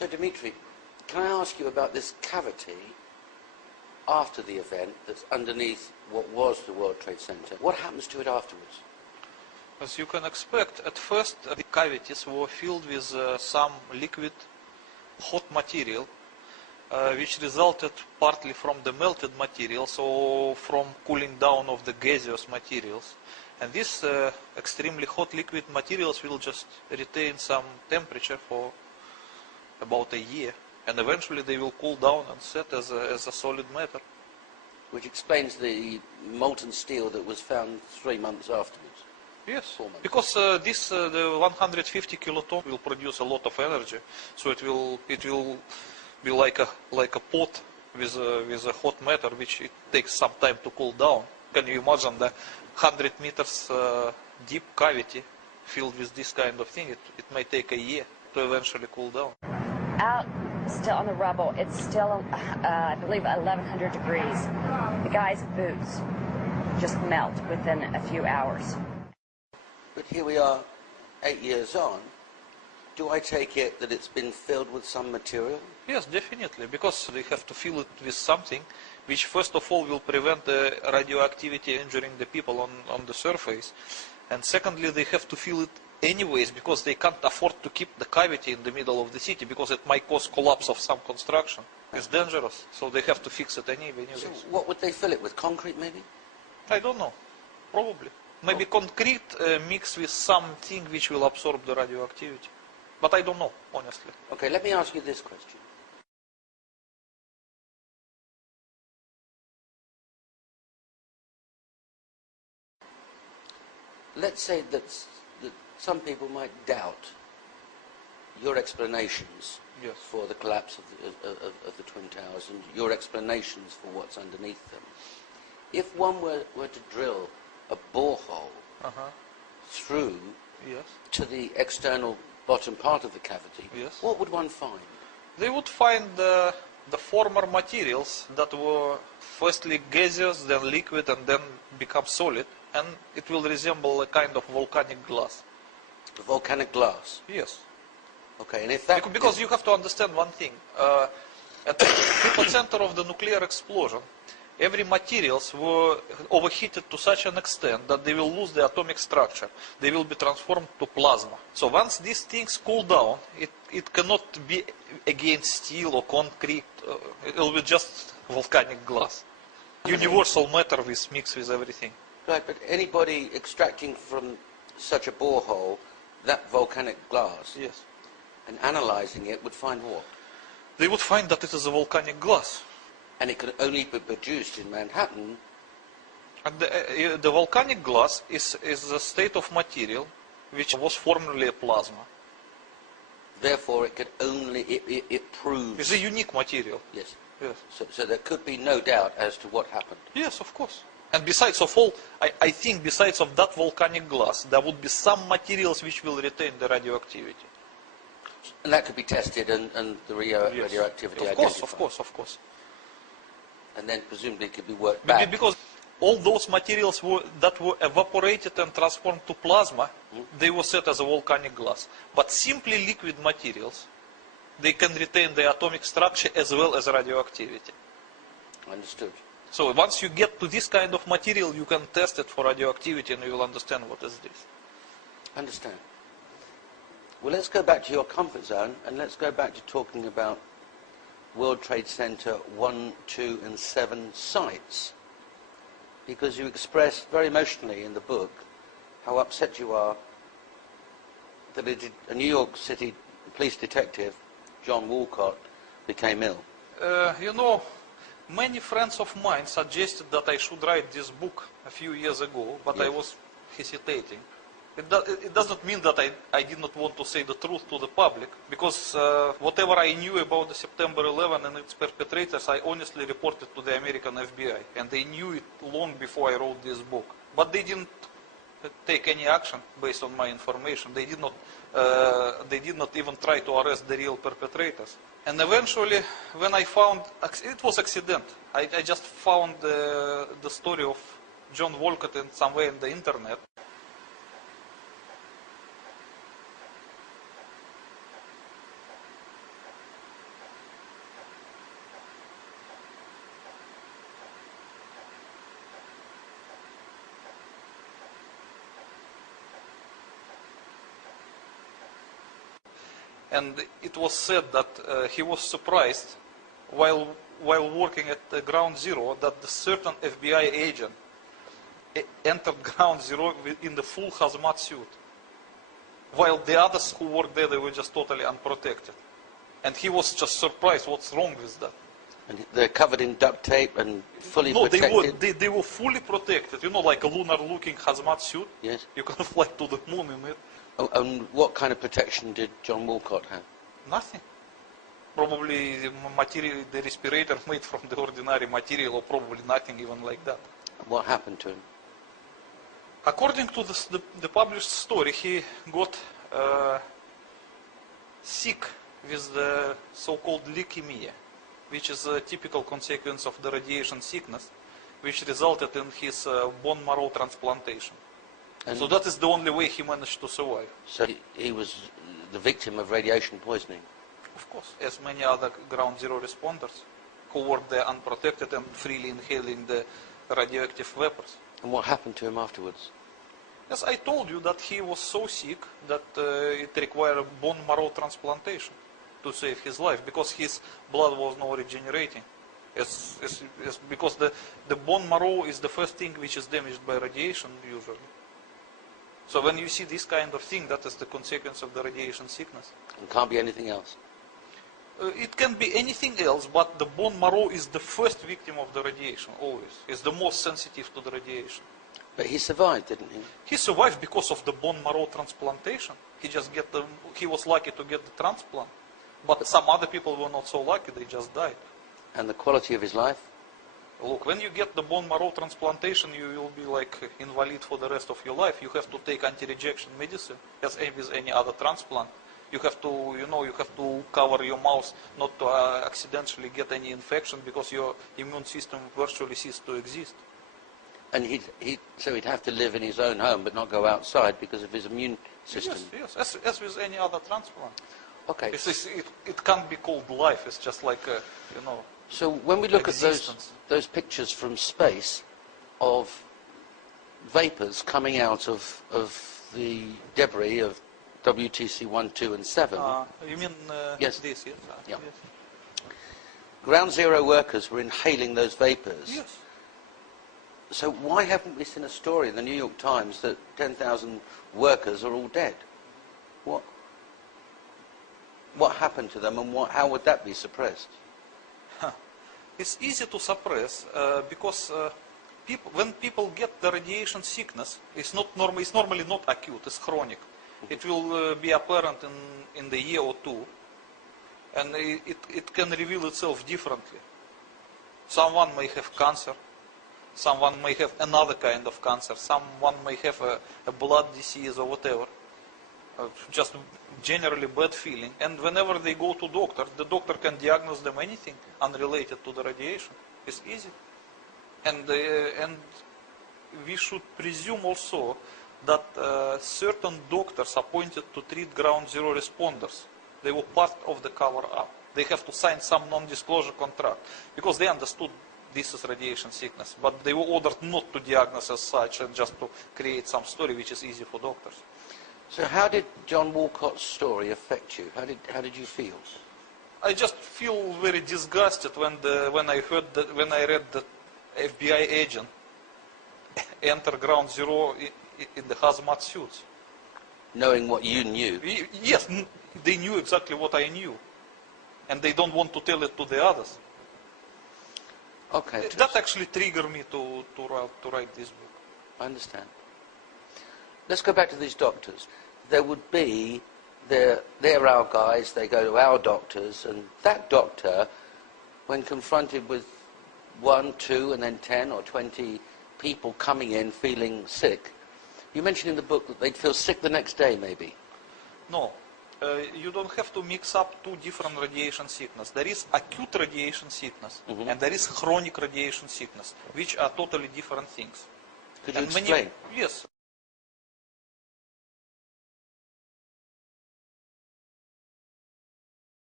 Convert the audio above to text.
So Dimitri, can I ask you about this cavity after the event that's underneath what was the World Trade Center? What happens to it afterwards? As you can expect, at first the cavities were filled with some liquid hot material, which resulted partly from the melted materials or from cooling down of the gaseous materials. And these extremely hot liquid materials will just retain some temperature for about a year, and eventually they will cool down and set as a solid matter. Which explains the molten steel that was found 3 months afterwards. Yes, 4 months. because the 150 kiloton will produce a lot of energy, so it will be like a pot with a hot matter, which it takes some time to cool down. Can you imagine the 100 meters deep cavity filled with this kind of thing? It may take a year to eventually cool down. Out still on the rubble, it's still, I believe, 1100 degrees. The guy's boots just melt within a few hours. But here we are, 8 years on. Do I take it that it's been filled with some material? Yes, definitely, because they have to fill it with something which first of all will prevent the radioactivity injuring the people on the surface. And secondly, they have to fill it anyways, because they can't afford to keep the cavity in the middle of the city, because it might cause collapse of some construction. It's dangerous, so they have to fix it anyways. So what would they fill it with? Concrete, maybe? I don't know. Probably. Maybe concrete mixed with something which will absorb the radioactivity. But I don't know, honestly. Okay, let me ask you this question. Let's say that some people might doubt your explanations Yes. for the collapse of the Twin Towers and your explanations for what's underneath them. If one were to drill a borehole through Yes. to the external bottom part of the cavity, Yes. what would one find? They would find the former materials that were firstly gaseous, then liquid, and then become solid, and it will resemble a kind of volcanic glass. Volcanic glass. Yes. Okay, and if that... Because you have to understand one thing. At the epicenter of the nuclear explosion, every materials were overheated to such an extent that they will lose the atomic structure. They will be transformed to plasma. So once these things cool down, it cannot be again steel or concrete. It will be just volcanic glass. Universal matter mixed with everything. Right, but anybody extracting from such a borehole that volcanic glass Yes. and analysing it would find what? They would find that it is a volcanic glass. And it could only be produced in Manhattan. And the volcanic glass is a state of material which was formerly a plasma. Therefore, it could only, it proves... It's a unique material. Yes. Yes. So there could be no doubt as to what happened. Yes, of course. And besides of all, I think besides of that volcanic glass, there would be some materials which will retain the radioactivity. And that could be tested and the radioactivity identified. Of course. And then presumably it could be worked back. Because all those materials that were evaporated and transformed to plasma, they were set as a volcanic glass. But simply liquid materials, they can retain the atomic structure as well as radioactivity. Understood. So once you get to this kind of material, you can test it for radioactivity and you will understand what is this. Understand. Well, let's go back to your comfort zone and let's go back to talking about World Trade Center 1, 2 and 7 sites. Because you express very emotionally in the book how upset you are that a New York City police detective, John Walcott, became ill. You know, many friends of mine suggested that I should write this book a few years ago, but Yes. I was hesitating. It doesn't mean that I did not want to say the truth to the public, because whatever I knew about the September 11 and its perpetrators, I honestly reported to the American FBI, and they knew it long before I wrote this book. But they didn't take any action based on my information. They did not even try to arrest the real perpetrators. And eventually, when I found, it was accident. I just found the story of John Walcott somewhere in the internet. And it was said that he was surprised while working at Ground Zero that the certain FBI agent entered Ground Zero in the full hazmat suit, while the others who worked there, they were just totally unprotected. And he was just surprised, what's wrong with that? And they're covered in duct tape and fully protected? No, they were fully protected, you know, like a lunar-looking hazmat suit. Yes. You can fly to the moon in it. Oh, and what kind of protection did John Walcott have? Nothing. Probably the respirator made from the ordinary material, or probably nothing even like that. What happened to him? According to the published story, he got sick with the so-called leukemia, which is a typical consequence of the radiation sickness, which resulted in his bone marrow transplantation. And so that is the only way he managed to survive. So he was the victim of radiation poisoning? Of course, as many other Ground Zero responders who were there unprotected and freely inhaling the radioactive vapors. And what happened to him afterwards? Yes, I told you that he was so sick that it required a bone marrow transplantation to save his life, because his blood was not regenerating. Because the bone marrow is the first thing which is damaged by radiation usually. So when you see this kind of thing, that is the consequence of the radiation sickness. It can't be anything else? It can be anything else, but the bone marrow is the first victim of the radiation, always. It's the most sensitive to the radiation. But he survived, didn't he? He survived because of the bone marrow transplantation. He was lucky to get the transplant. But some other people were not so lucky, they just died. And the quality of his life? Look, when you get the bone marrow transplantation, you will be like invalid for the rest of your life. You have to take anti-rejection medicine, as with any other transplant. You have to, you have to cover your mouth not to accidentally get any infection, because your immune system virtually ceased to exist. And so he'd have to live in his own home, but not go outside because of his immune system. Yes, as with any other transplant. Okay. It can't be called life. It's just like So when we look existence. at those pictures from space of vapors coming out of the debris of WTC 1, 2, and 7. You mean yes. This? Yes. Yeah. Yes. Ground Zero workers were inhaling those vapors. Yes. So why haven't we seen a story in the New York Times that 10,000 workers are all dead? What happened to them, and how would that be suppressed? It's easy to suppress because when people get the radiation sickness, it's normally not acute, it's chronic. It will be apparent in the year or two, and it can reveal itself differently. Someone may have cancer, someone may have another kind of cancer, someone may have a blood disease or whatever. Just generally bad feeling, and whenever they go to doctor, the doctor can diagnose them anything unrelated to the radiation. It's easy, and we should presume also that certain doctors appointed to treat Ground Zero responders, they were part of the cover-up. They have to sign some non-disclosure contract because they understood this is radiation sickness, but they were ordered not to diagnose as such and just to create some story which is easy for doctors. So how did John Walcott's story affect you? How did you feel? I just feel very disgusted when I read that FBI agent enter Ground Zero in the hazmat suits. Knowing what you knew? Yes, they knew exactly what I knew, and they don't want to tell it to the others. Okay. That actually triggered me to write this book. I understand. Let's go back to these doctors. There would be, they're our guys, they go to our doctors, and that doctor, when confronted with 1, 2, and then 10 or 20 people coming in feeling sick, you mentioned in the book that they'd feel sick the next day, maybe. No, you don't have to mix up two different radiation sickness. There is acute radiation sickness, and there is chronic radiation sickness, which are totally different things. Could you explain? Yes.